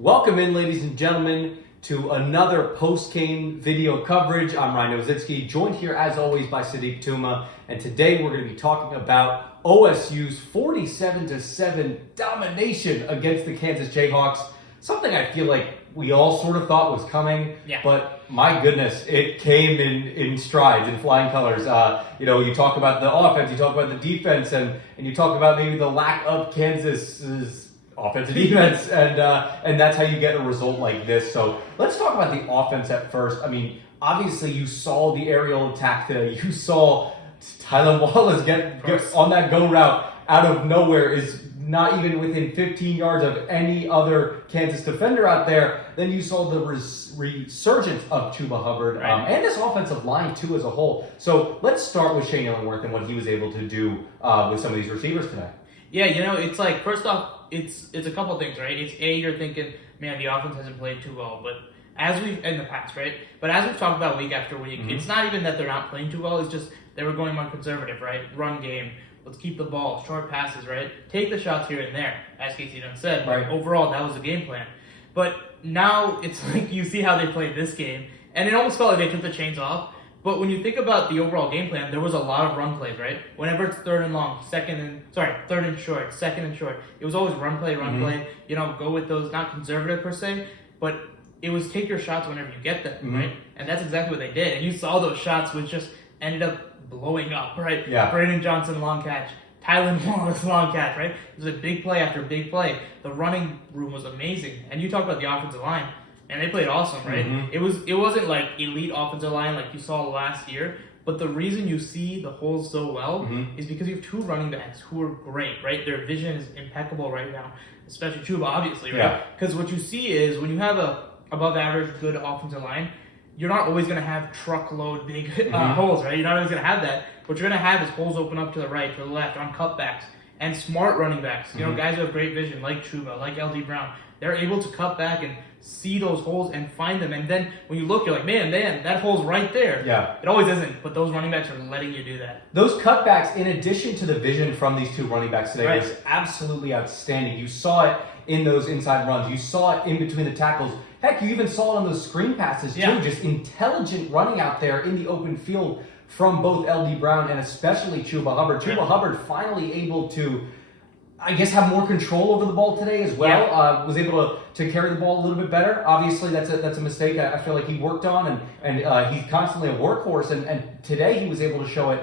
Welcome in, ladies and gentlemen, to another post-game video coverage. I'm Novozinsky, joined here as always by Sudeep Tumma, and today we're going to be talking about OSU's 47-7 domination against the Kansas Jayhawks. Something I feel like we all sort of thought was coming, but my goodness, it came in strides, in flying colors. You talk about the offense, you talk about the defense, and you talk about maybe the lack of Kansas's offensive defense, and that's how you get a result like this. So let's talk about the offense at first. I mean, obviously you saw the aerial attack today. You saw Tylan Wallace get on that go route out of nowhere, is not even within 15 yards of any other Kansas defender out there. Then you saw the resurgence of Chuba Hubbard, and this offensive line too as a whole. So let's start with Shane Ellenwood and what he was able to do with some of these receivers today. Yeah, it's like, first off, it's a couple things, right? It's you're thinking, man, the offense hasn't played too well, but as we've in the past, right? But as we've talked about week after week, it's not even that they're not playing too well. It's just they were going more conservative, right? Run game. Let's keep the ball, short passes, right? Take the shots here and there, as Casey done said. Right. Overall, that was the game plan. But now it's like you see how they played this game, and it almost felt like they took the chains off. But when you think about the overall game plan, there was a lot of run plays, right? Whenever it's third and short, second and short, it was always run play. Go with those, not conservative per se, but it was take your shots whenever you get them, right? And that's exactly what they did. And you saw those shots which just ended up blowing up, right? Yeah. Braden Johnson long catch, Tylan Wallace long catch, right? It was a big play after big play. The running room was amazing. And you talk about the offensive line. And they played awesome, right? It wasn't like elite offensive line like you saw last year, but the reason you see the holes so well is because you have two running backs who are great, right? Their vision is impeccable right now, especially Chuba, obviously, right? Because what you see is when you have a above average good offensive line, you're not always going to have truckload big holes, right? You're not always going to have that. What you're going to have is holes open up to the right, to the left, on cutbacks, and smart running backs. Guys who have great vision, like Chuba, like LD Brown. They're able to cut back and see those holes and find them. And then when you look, you're like, man, that hole's right there. Yeah. It always isn't, but those running backs are letting you do that. Those cutbacks, in addition to the vision from these two running backs today, Right. was absolutely outstanding. You saw it in those inside runs. You saw it in between the tackles. Heck, you even saw it on those screen passes, too. Yeah. Just intelligent running out there in the open field from both LD Brown and especially Chuba Hubbard. Chuba Hubbard finally able to, I guess, have more control over the ball today as well. Yeah. Was able to carry the ball a little bit better. Obviously, that's a mistake I feel like he worked on, and he's constantly a workhorse. And today he was able to show it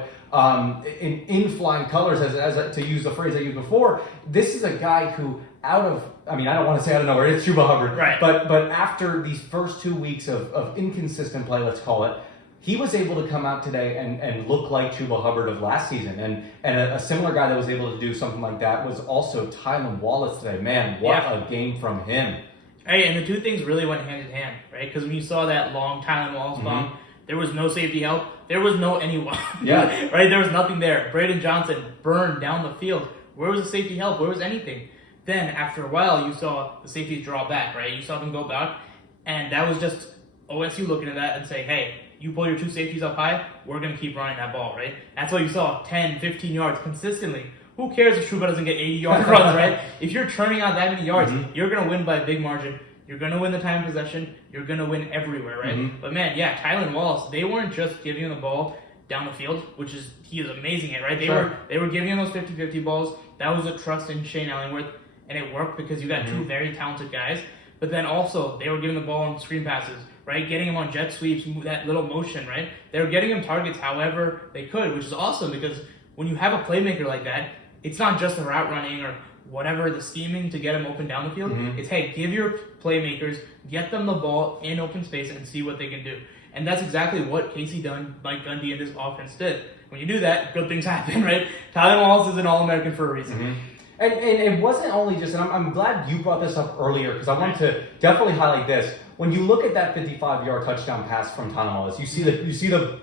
in flying colors, as to use the phrase I used before. This is a guy who, I don't want to say out of nowhere, it's Chuba Hubbard. Right. But after these first 2 weeks of inconsistent play, let's call it, he was able to come out today and look like Chuba Hubbard of last season. And a similar guy that was able to do something like that was also Tylan Wallace today. Man, what a game from him. Hey, and the two things really went hand in hand, right? Because when you saw that long Tylan Wallace bomb, there was no safety help. There was no anyone. Yeah. Right? There was nothing there. Braden Johnson burned down the field. Where was the safety help? Where was anything? Then, after a while, you saw the safeties draw back, right? You saw them go back. And that was just OSU looking at that and saying, hey, you pull your two safeties up high, we're going to keep running that ball, right? That's why you saw 10, 15 yards consistently. Who cares if Chuba doesn't get 80-yard runs, right? If you're turning out that many yards, you're going to win by a big margin. You're going to win the time of possession. You're going to win everywhere, right? But man, Tylan Wallace, they weren't just giving him the ball down the field, which is he is amazing at, right? They were giving him those 50-50 balls. That was a trust in Shane Ellenwood, and it worked because you got two very talented guys. But then also, they were giving the ball on screen passes, right? Getting him on jet sweeps, that little motion, right? They were getting him targets however they could, which is awesome because when you have a playmaker like that, it's not just the route running or whatever, the scheming to get him open down the field. It's, hey, give your playmakers, get them the ball in open space and see what they can do. And that's exactly what Casey Dunn, Mike Gundy, and this offense did. When you do that, good things happen, right? Tylan Wallace is an All-American for a reason. And it wasn't only just, and I'm glad you brought this up earlier because I wanted to definitely highlight this. When you look at that 55-yard touchdown pass from Tylan Wallace, you see the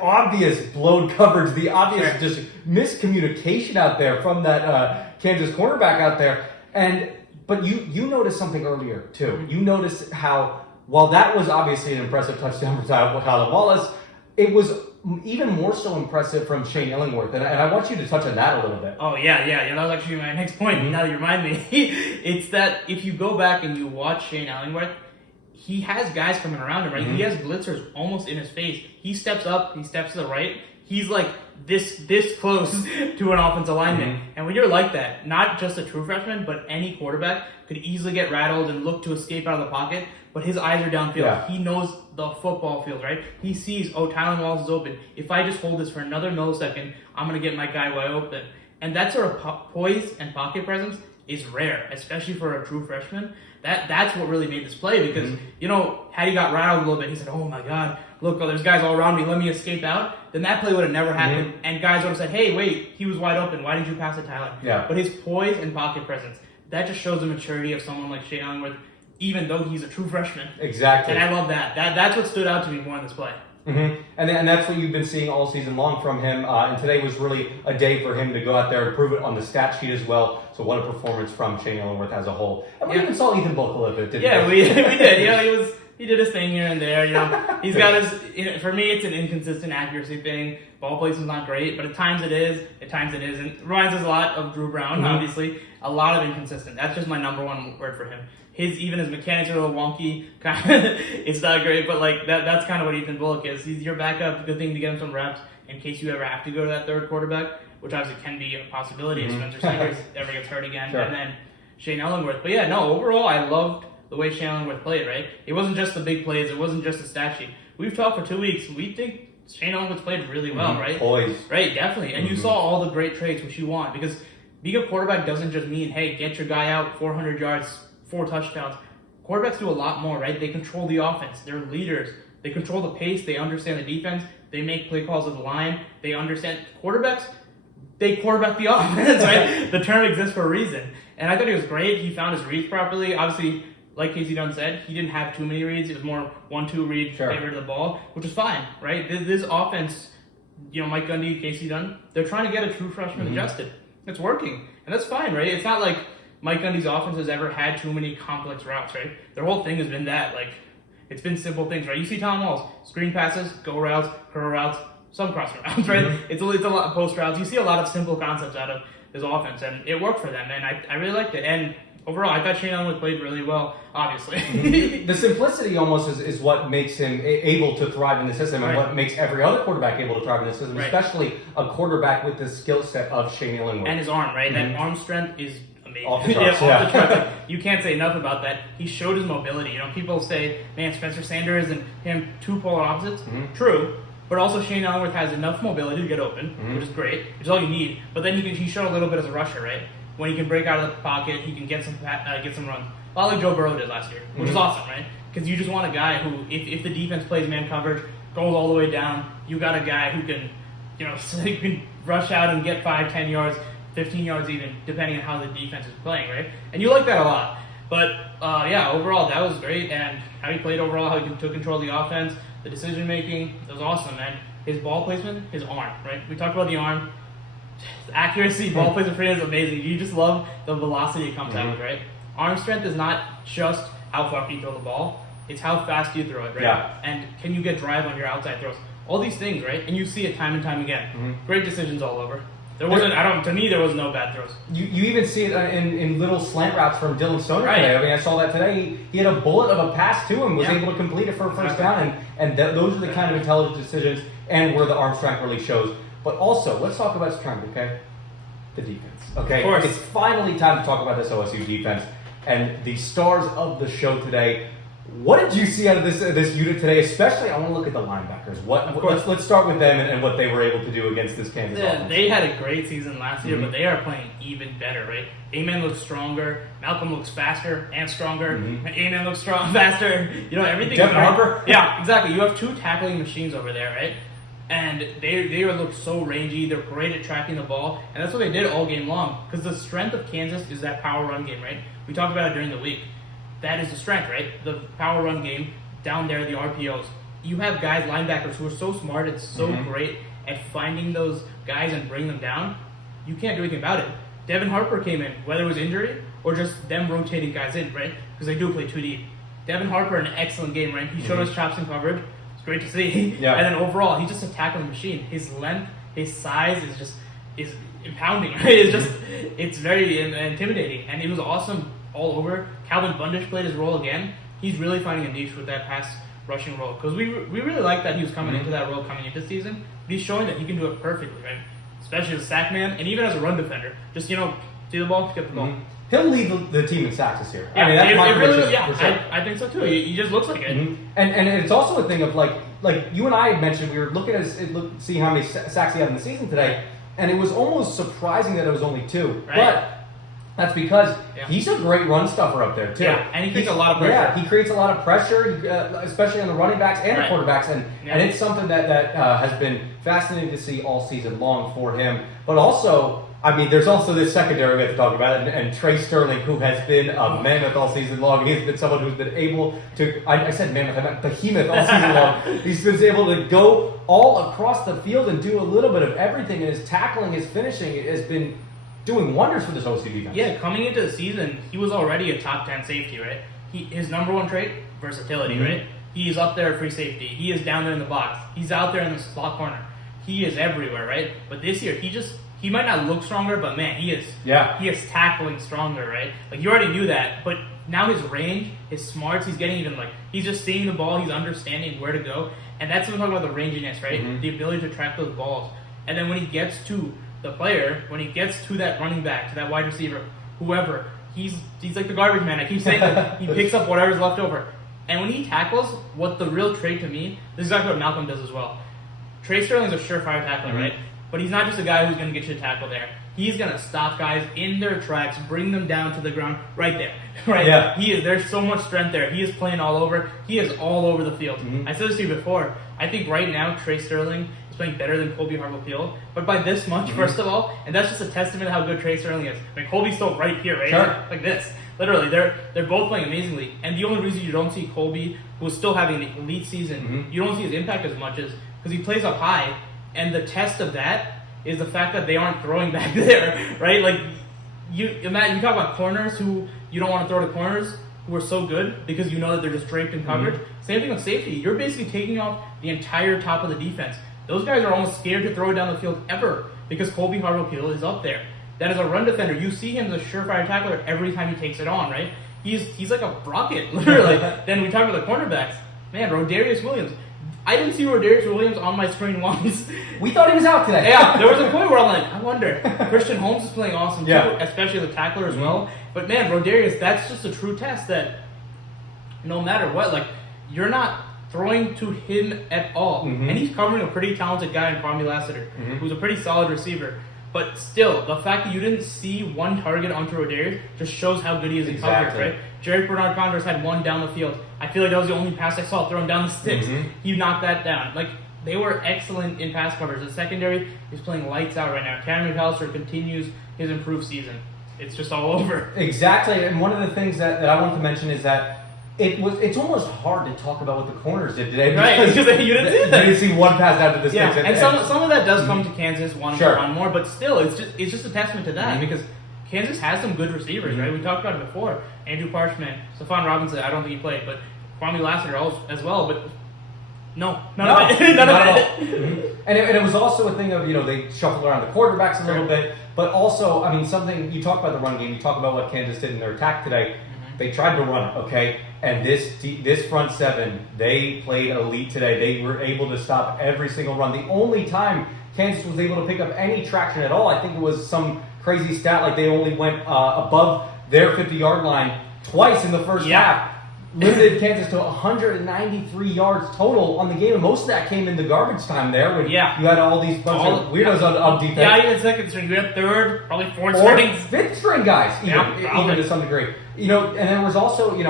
obvious blown coverage, the obvious just miscommunication out there from that Kansas cornerback out there. But you noticed something earlier too. You noticed how, while that was obviously an impressive touchdown for Tylan Wallace, it was even more so impressive from Shane Ellenwood, and I want you to touch on that a little bit. Oh, yeah. That was actually my next point. Now that you remind me. It's that if you go back and you watch Shane Ellenwood, he has guys coming around him, right? He has blitzers almost in his face. He steps up, he steps to the right. He's like this close to an offensive lineman. And when you're like that, not just a true freshman, but any quarterback could easily get rattled and look to escape out of the pocket. But his eyes are downfield. Yeah. He knows the football field, right? He sees, Tylen Wallace is open. If I just hold this for another millisecond, I'm going to get my guy wide open. And that sort of poise and pocket presence is rare, especially for a true freshman. That's what really made this play because, had he got rattled a little bit, he said, oh my God, look, there's guys all around me, let me escape out. Then that play would have never happened. And guys would have said, hey, wait, he was wide open. Why did you pass it, Tyler? Yeah. But his poise and pocket presence, that just shows the maturity of someone like Shane Ellenwood, even though he's a true freshman. Exactly. And I love that. That's what stood out to me more in this play. And that's what you've been seeing all season long from him. And today was really a day for him to go out there and prove it on the stat sheet as well. So what a performance from Shane Ellenwood as a whole. And we even saw Ethan Book a little bit, didn't we? We did. He did his thing here and there. He's got his. For me, it's an inconsistent accuracy thing. Ball placement's not great, but at times it is. At times it isn't. It reminds us a lot of Drew Brown, obviously. A lot of inconsistent. That's just my number one word for him. Even his mechanics are a little wonky. It's not great, but that's kind of what Ethan Bullock is. He's your backup. Good thing to get him some reps in case you ever have to go to that third quarterback, which obviously can be a possibility if Spencer Sanders ever gets hurt again. Sure. And then Shane Ellenwood. But overall, I loved the way Shane Ellenwood played, right? It wasn't just the big plays. It wasn't just a stat sheet. We've talked for 2 weeks. We think Shane Ellenwood's played really well, right? Poise. Right, definitely. And you saw all the great traits which you want because being a quarterback doesn't just mean, hey, get your guy out 400 yards, 4 touchdowns. Quarterbacks do a lot more, right? They control the offense. They're leaders. They control the pace. They understand the defense. They make play calls at the line. They understand quarterbacks. They quarterback the offense, right? The term exists for a reason. And I thought he was great. He found his reads properly. Obviously, like Casey Dunn said, he didn't have too many reads. It was more 1-2 read, get rid of the ball, which is fine, right? This offense, Mike Gundy, Casey Dunn, they're trying to get a true freshman adjusted. It's working. And that's fine, right? It's not like Mike Gundy's offense has ever had too many complex routes, right? Their whole thing has been that, it's been simple things, right? You see Tom Walls, screen passes, go routes, curl routes, some cross routes, right? It's a lot of post routes. You see a lot of simple concepts out of this offense, and it worked for them, and I really liked it. And overall, I thought Shane Ellenwood played really well, obviously. The simplicity almost is what makes him able to thrive in the system and what makes every other quarterback able to thrive in the system, especially a quarterback with the skill set of Shane Ellenwood. And his arm, right? That arm strength is amazing. Off the charts, You can't say enough about that. He showed his mobility. People say, man, Spencer Sanders and him, two polar opposites. True. But also Shane Ellenwood has enough mobility to get open, which is great, which is all you need. But then he showed a little bit as a rusher, right? When he can break out of the pocket, he can get some runs. A lot like Joe Burrow did last year, which is awesome, right? Because you just want a guy who, if the defense plays man coverage, goes all the way down, you got a guy who can, he can rush out and get 5, 10 yards, 15 yards even, depending on how the defense is playing, right? And you like that a lot. But, overall, that was great. And how he played overall, how he took control of the offense, the decision-making, it was awesome. And his ball placement, his arm, right? We talked about the arm. The accuracy, ball placement for him is amazing. You just love the velocity it comes out with, right? Arm strength is not just how far can you throw the ball. It's how fast you throw it, right? Yeah. And can you get drive on your outside throws? All these things, right? And you see it time and time again. Great decisions all over. There wasn't. To me, there was no bad throws. You even see it in little slant routes from Dylan Stoner today. I mean, I saw that today. He had a bullet of a pass to him, was able to complete it for a first down, and those are the kind of intelligent decisions and where the arm strength really shows. But also, let's talk about strength, okay? The defense, okay? Of course. It's finally time to talk about this OSU defense and the stars of the show today. What did you see out of this unit today? Especially, I want to look at the linebackers. Let's start with them and what they were able to do against this Kansas offense. They had a great season last year, but they are playing even better, right? Amen looks stronger. Malcolm looks faster and stronger. Amen looks faster. Everything. Devon Harper? Yeah, exactly. You have two tackling machines over there, right? And they look so rangy. They're great at tracking the ball. And that's what they did all game long. Because the strength of Kansas is that power run game, right? We talked about it during the week. That is the strength, right? The power run game, down there, the RPOs. You have guys, linebackers, who are so smart and so great at finding those guys and bringing them down. You can't do anything about it. Devon Harper came in, whether it was injury or just them rotating guys in, right? Because they do play too deep. Devon Harper, an excellent game, right? He showed us chops in coverage. It's great to see. Yeah. And then overall, he's just a tackling machine. His length, his size is impounding. Right? It's very intimidating, and it was awesome all over. Calvin Bundish played his role again. He's really finding a niche with that pass rushing role because we really liked that he was coming into that role coming into the season. But he's showing that he can do it perfectly, right? Especially as a sack man and even as a run defender. Just see the ball, pick up the ball. He'll lead the team in sacks this year. Yeah, I mean, that's my prediction. really, for sure. I think so too. He just looks like it. And it's also a thing of like you and I had mentioned, we were looking at see how many sacks he had in the season today, and it was almost surprising that it was only 2. Right. But that's because he's a great run stuffer up there too. Yeah, and he creates a lot of pressure. Yeah, he creates a lot of pressure, especially on the running backs and the quarterbacks, and it's something that has been fascinating to see all season long for him. But also, I mean, there's also this secondary we have to talk about, and Trey Sterling, who has been a mammoth all season long. He's been someone who's been able to, I said mammoth, I meant behemoth all season long. He's been able to go all across the field and do a little bit of everything, and his tackling, his finishing, it has been doing wonders for this Osu defense. Yeah, coming into the season, he was already a top 10 safety, right? His number one trait, versatility, right? He is up there at free safety. He is down there in the box. He's out there in the slot corner. He is everywhere, right? But this year, he might not look stronger, but man, he is tackling stronger, right? Like, you already knew that, but now his range, his smarts, he's getting even, like, he's just seeing the ball, he's understanding where to go, and that's what we're talking about, the ranginess, right? The ability to track those balls. And then when he gets to the player, when he gets to that running back, to that wide receiver, whoever, he's like the garbage man. I keep saying that. He picks up whatever's left over. And when he tackles, what the real trait to me, this is exactly what Malcolm does as well. Trey Sterling's a surefire tackler, right? But he's not just a guy who's going to get you a tackle there. He's going to stop guys in their tracks, bring them down to the ground right there, right? Yeah. There's so much strength there. He is playing all over. He is all over the field. I said this to you before. I think right now Trey Sterling is playing better than Colby Harville-Peel, but by this much, first of all, and that's just a testament to how good Trey Sterling is. I mean, Colby's still right here, right? Sure. Like this. Literally, they're both playing amazingly. And the only reason you don't see Colby, who's still having an elite season, you don't see his impact as much is because he plays up high, and the test of that is the fact that they aren't throwing back there, right? Like, you talk about corners who you don't want to throw to corners who are so good because you know that they're just draped in coverage. Same thing with safety. You're basically taking off the entire top of the defense. Those guys are almost scared to throw it down the field ever because Colby Harville-Peel is up there. That is a run defender. You see him as a surefire tackler every time he takes it on, right? He's like a rocket, literally. Then we talk about the cornerbacks. Man, Darius Williams. I didn't see Darius Williams on my screen once. We thought he was out today. Yeah, there was a point where I'm like, I wonder. Christian Holmes is playing awesome too, especially as a tackler as well. But man, Darius, that's just a true test that no matter what, like, you're not throwing to him at all. And he's covering a pretty talented guy in Kwame Lassiter, who's a pretty solid receiver. But still, the fact that you didn't see one target onto Rodarius just shows how good he is in coverage, right? Jared Bernard-Converse had one down the field. I feel like that was the only pass I saw thrown down the sticks. He knocked that down. Like, they were excellent in pass coverage. The secondary is playing lights out right now. Cameron McAllister continues his improved season. It's just all over. Exactly. And one of the things that I wanted to mention is that it's almost hard to talk about what the corners did today. Right, because you didn't see that. You didn't see one pass out to the sticks. And some of that does come to Kansas wanting to run more, but still, it's just a testament to that because Kansas has some good receivers, right? We talked about it before. Andrew Parchment, Stephon Robinson, I don't think he played, but Kwame Lassiter as well, but none of it. And it was also a thing of, they shuffled around the quarterbacks a little bit, but also, I mean, something, you talk about the run game, you talk about what Kansas did in their attack today. They tried to run it, okay? And this front seven, they played elite today. They were able to stop every single run. The only time Kansas was able to pick up any traction at all, I think it was some crazy stat, like they only went above their 50-yard line twice in the first half. Limited Kansas to 193 yards total on the game, and most of that came in the garbage time there when you had all these bunch of weirdos on defense. Yeah, even second string. You had third, probably fourth or string. Fifth string guys, even to some degree. And there was also,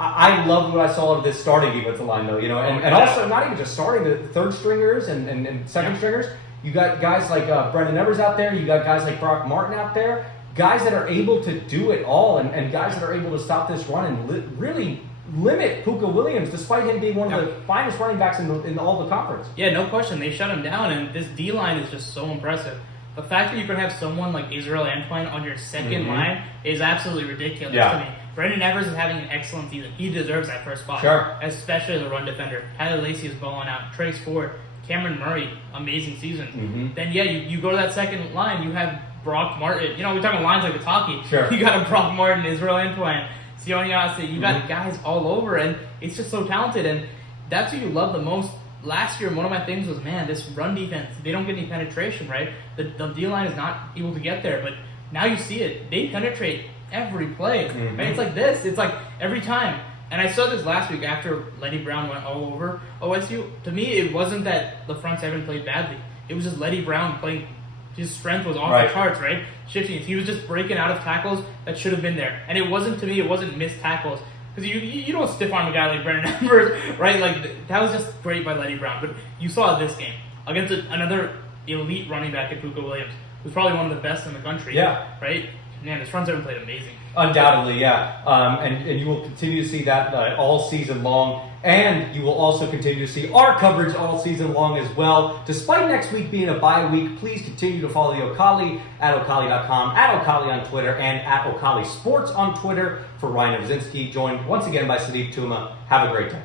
I loved what I saw of this starting defensive line, though, and also not even just starting, the third stringers and second stringers. You got guys like Brendan Evers out there. You got guys like Brock Martin out there. Guys that are able to do it all and guys that are able to stop this run and really limit Puka Williams, despite him being one of the finest running backs in all the conference. Yeah, no question. They shut him down, and this D-line is just so impressive. The fact that you can have someone like Israel Antoine on your second line is absolutely ridiculous to me. Brendan Evers is having an excellent season. He deserves that first spot, especially the run defender. Tyler Lacey is balling out. Trace Ford, Cameron Murray, amazing season. Then you go to that second line, you have Brock Martin. You know, we're talking lines like it's hockey. You got a Brock Martin, Israel Antoine, Sione Yasi. You got guys all over, and it's just so talented, and that's what you love the most. Last year, one of my things was, man, this run defense, they don't get any penetration, right? The D-line is not able to get there, but now you see it. They penetrate every play, right? It's like this. It's like every time. And I saw this last week after Letty Brown went all over OSU. To me, it wasn't that the front seven played badly. It was just Letty Brown playing. His strength was off the charts, right? Shifting. He was just breaking out of tackles that should have been there. And it wasn't, to me, it wasn't missed tackles. Because you don't stiff arm a guy like Brendan Evers, right? Like, that was just great by Letty Brown. But you saw this game against another elite running back in Puka Williams, who's probably one of the best in the country. Right? Man, this front seven played amazing. Undoubtedly, and you will continue to see that all season long. And you will also continue to see our coverage all season long as well. Despite next week being a bye week, please continue to follow the Ocali at Ocali.com, at Ocali on Twitter, and at Ocali Sports on Twitter. For Ryan Novozinsky, joined once again by Sudeep Tumma. Have a great day.